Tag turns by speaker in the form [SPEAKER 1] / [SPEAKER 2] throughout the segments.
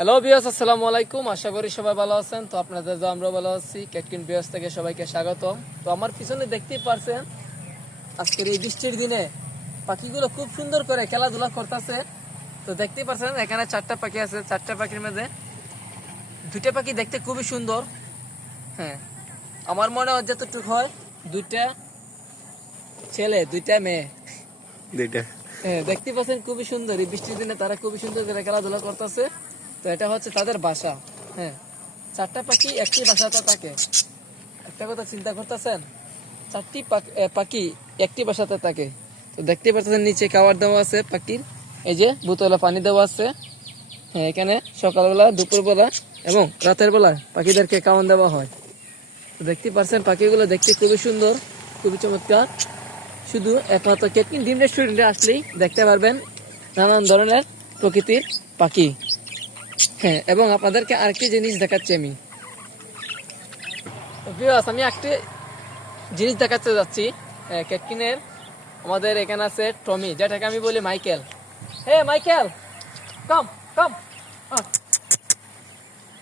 [SPEAKER 1] Hello বিয়াস আসসালামু আলাইকুম। আশা করি সবাই ভালো আছেন। তো আপনাদের তো আমরা ভালো আছি। ক্যাটকিন বিয়াস থেকে সবাইকে স্বাগতম। তো আমার পিছনে দেখতেই পারছেন আজকের এই বৃষ্টির দিনে পাখিগুলো খুব সুন্দর করে খেলাধুলা করতেছে। তো দেখতেই পারছেন এখানে চারটা পাখি আছে। চারটা পাখির মধ্যে দুইটা পাখি দেখতে খুবই সুন্দর। হ্যাঁ আমার মনে হয় যতটুকু হয় দুইটা ছেলে দুইটা মেয়ে।
[SPEAKER 2] দুইটা।
[SPEAKER 1] হ্যাঁ দেখতে পাচ্ছেন খুবই সুন্দর। এই বৃষ্টির দিনে তারা খুবই সুন্দর করে খেলাধুলা করতেছে। তো এটা হচ্ছে তাদের বাসা হ্যাঁ। চারটা পাখি, একটি বাসাতে থাকে। একটা কথা চিন্তা করতেছেন? চারটি পাখ- একটি বাসাতে থাকে। তো দেখতে পাচ্ছেন নিচে খাবার দেওয়া আছে পাখির। এই যে বোতলে পানি দেওয়া আছে। হ্যাঁ এখানে সকালবেলা, দুপুরবেলা এবং রাতের বেলা পাখিদেরকে খাওয়ান দেওয়া হয়। তো দেখতে পাচ্ছেন পাখিগুলো দেখতে খুবই সুন্দর, খুবই চমৎকার। শুধু একমাত্র কেটকিন ডিম রেস্টুরেন্টে আসলেই দেখতে পারবেন নানান ধরনের প্রকৃতির পাখি। হ্যাঁ এবং আপনাদেরকে আর আরেকটি জিনিস দেখাচ্ছি আমি। আমি একটি জিনিস দেখাতে যাচ্ছি আহ, কেটকিনের আমাদের এখানে আছে টমি যেটাকে আমি বলি Michael. Hey Michael! Come come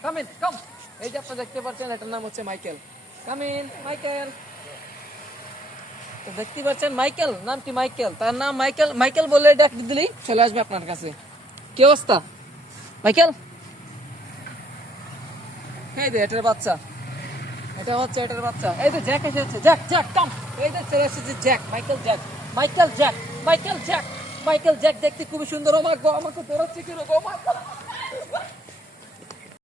[SPEAKER 1] come in come এই যে আপনারা দেখতে পাচ্ছেন এটার নাম হচ্ছে মাইকেল। Come in Michael! দেখতে পাচ্ছেন মাইকেল নামটি মাইকেল? তার নাম মাইকেল মাইকেল বলে ডাক দিলেই চলে আসবে আপনার কাছে। কি অবস্থা? মাইকেল? এই যে, এটার বাচ্চা। এটা হচ্ছে এটার বাচ্চা। এই যে জ্যাক এসেছে জ্যাক জ্যাক কাম এই যে ছেলে এসেছে Jack Michael Jack Michael Jack Michael Jack Michael Jack দেখতে খুবই সুন্দর। গো, আমাকে দৌড়াচ্ছে কি রকম